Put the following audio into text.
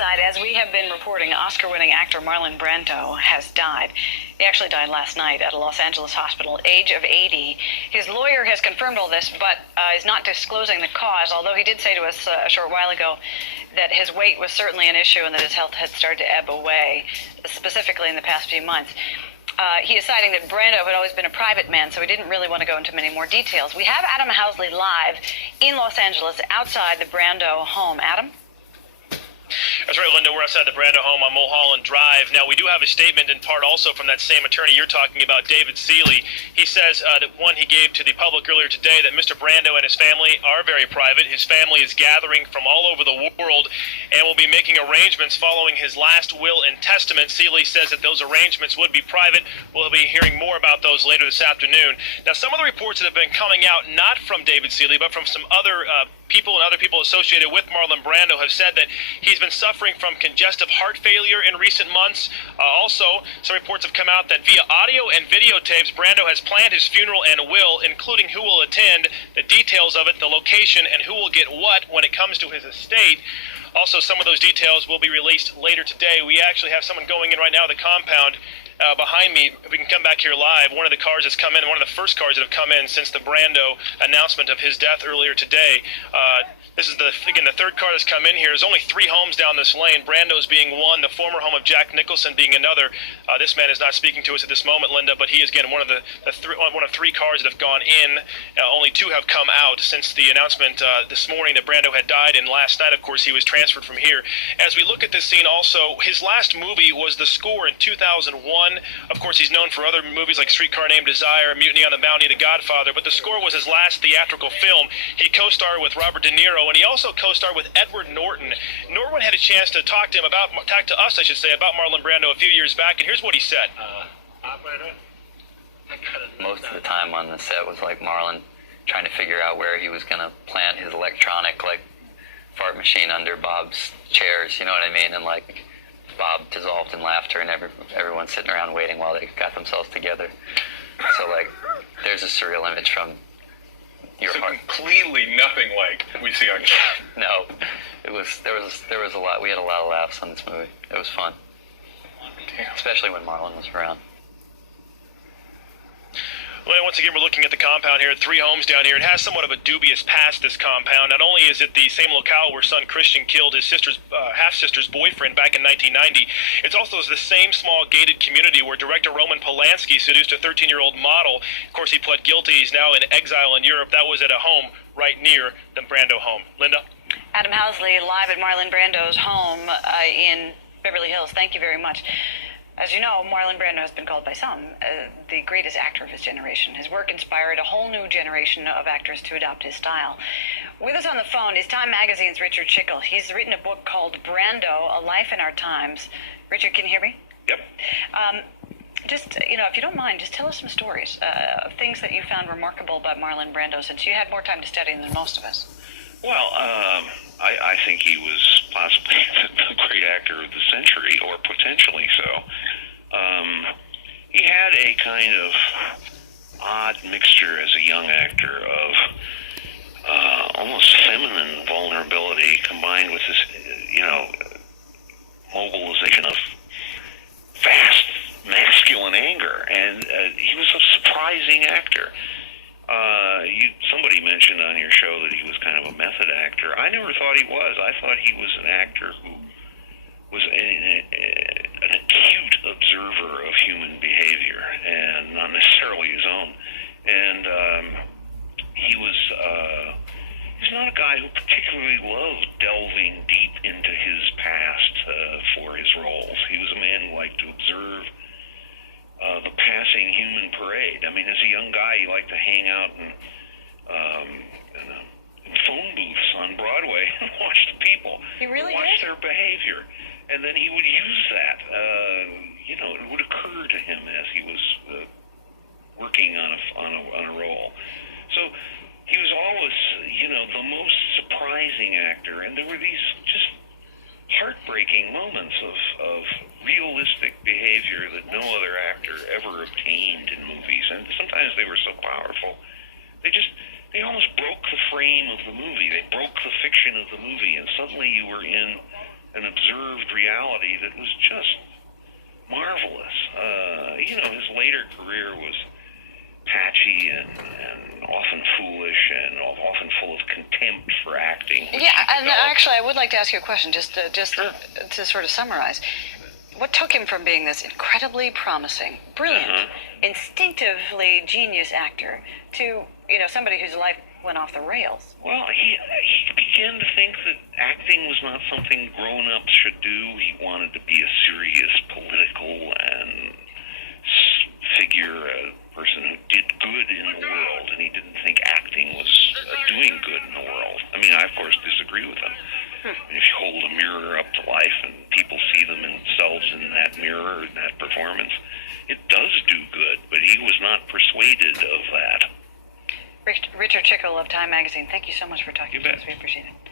side, as we have been reporting, Oscar-winning actor Marlon Brando has died. He actually died last night at a Los Angeles hospital, age of 80. His lawyer has confirmed all this, but is not disclosing the cause, although he did say to us a short while ago that his weight was certainly an issue and that his health had started to ebb away, specifically in the past few months. He is citing that Brando had always been a private man, so he didn't really want to go into many more details. We have Adam Housley live in Los Angeles outside the Brando home. Adam? That's right, Linda. We're outside the Brando home on Mulholland Drive. Now, we do have a statement in part also from that same attorney you're talking about, David Seeley. He says that one he gave to the public earlier today that Mr. Brando and his family are very private. His family is gathering from all over the world and will be making arrangements following his last will and testament. Seeley says that those arrangements would be private. We'll be hearing more about those later this afternoon. Now, some of the reports that have been coming out, not from David Seeley, but from some other people and other people associated with Marlon Brando have said that he's been suffering from congestive heart failure in recent months. Also, some reports have come out that via audio and videotapes, Brando has planned his funeral and will, including who will attend, the details of it, the location, and who will get what when it comes to his estate. Also, some of those details will be released later today. We actually have someone going in right now at the compound behind me. If we can come back here live, one of the cars that's come in, one of the first cars that have come in since the Brando announcement of his death earlier today. This is the third car that's come in here. There's only 3 homes down this lane, Brando's being one, the former home of Jack Nicholson being another. This man is not speaking to us at this moment, Linda, but he is, again, one of 3 cars that have gone in. Only 2 have come out since the announcement this morning that Brando had died, and last night, of course, he was transferred from here. As we look at this scene also, his last movie was The Score in 2001. Of course, he's known for other movies like Streetcar Named Desire, Mutiny on the Bounty, The Godfather, but The Score was his last theatrical film. He co-starred with Robert De Niro, and he also co-starred with Edward Norton. Norton had a chance to talk to us, about Marlon Brando a few years back, and here's what he said. Most of the time on the set was like Marlon trying to figure out where he was going to plant his electronic, like, fart machine under Bob's chairs, you know what I mean? And, like, Bob dissolved in laughter, and everyone's sitting around waiting while they got themselves together. So, like, there's a surreal image from your heart. Completely nothing like we see on camera. No, there was a lot. We had a lot of laughs on this movie. It was fun, especially when Marlon was around. Well, once again, we're looking at the compound here, 3 homes down here. It has somewhat of a dubious past, this compound. Not only is it the same locale where son Christian killed his half-sister's boyfriend back in 1990, it's also the same small gated community where director Roman Polanski seduced a 13-year-old model. Of course, he pled guilty. He's now in exile in Europe. That was at a home right near the Brando home. Linda? Adam Housley live at Marlon Brando's home in Beverly Hills. Thank you very much. As you know, Marlon Brando has been called by some the greatest actor of his generation. His work inspired a whole new generation of actors to adopt his style. With us on the phone is Time Magazine's Richard Schickel. He's written a book called Brando, A Life in Our Times. Richard, can you hear me? Yep. Just, if you don't mind, just tell us some stories of things that you found remarkable about Marlon Brando, since you had more time to study than most of us. Well, I think he was possibly the great actor of the century, or potentially so. He had a kind of odd mixture as a young actor of almost feminine vulnerability combined with this, mobilization of fast masculine anger, and he was a surprising actor. Somebody mentioned on your show that he was kind of a method actor. I never thought he was. I thought he was an actor who was an acute observer of human behavior, and not necessarily his own. And he's not a guy who particularly loved delving deep into his past for his roles. He was a man who liked to observe the passing human parade. I mean, as a young guy, he liked to hang out in phone booths on Broadway and watch the people. He really watch did? their behavior. And then he would use that. It would occur to him as he was working on a role. So he was always, the most surprising actor. And there were these just heartbreaking moments of realistic behavior that no other actor ever obtained in movies, and sometimes they were so powerful they almost broke the frame of the movie. They broke the fiction of the movie, and suddenly you were in an observed reality that was just marvelous. His later career was patchy and often foolish and often full of contempt for acting. Yeah, and actually, I would like to ask you a question, just Sure. to sort of summarize. What took him from being this incredibly promising, brilliant, instinctively genius actor to, somebody whose life went off the rails? Well, he began to think that acting was not something grown-ups should do. He wanted to be a serious political and figure, a person who did good in the world, and he didn't think acting was doing good in the world. I mean, I, of course, disagree with him. If you hold a mirror up to life and people see themselves in that mirror, in that performance, it does do good, but he was not persuaded of that. Richard Chickle of Time Magazine, thank you so much for talking You to bet. us. We appreciate it.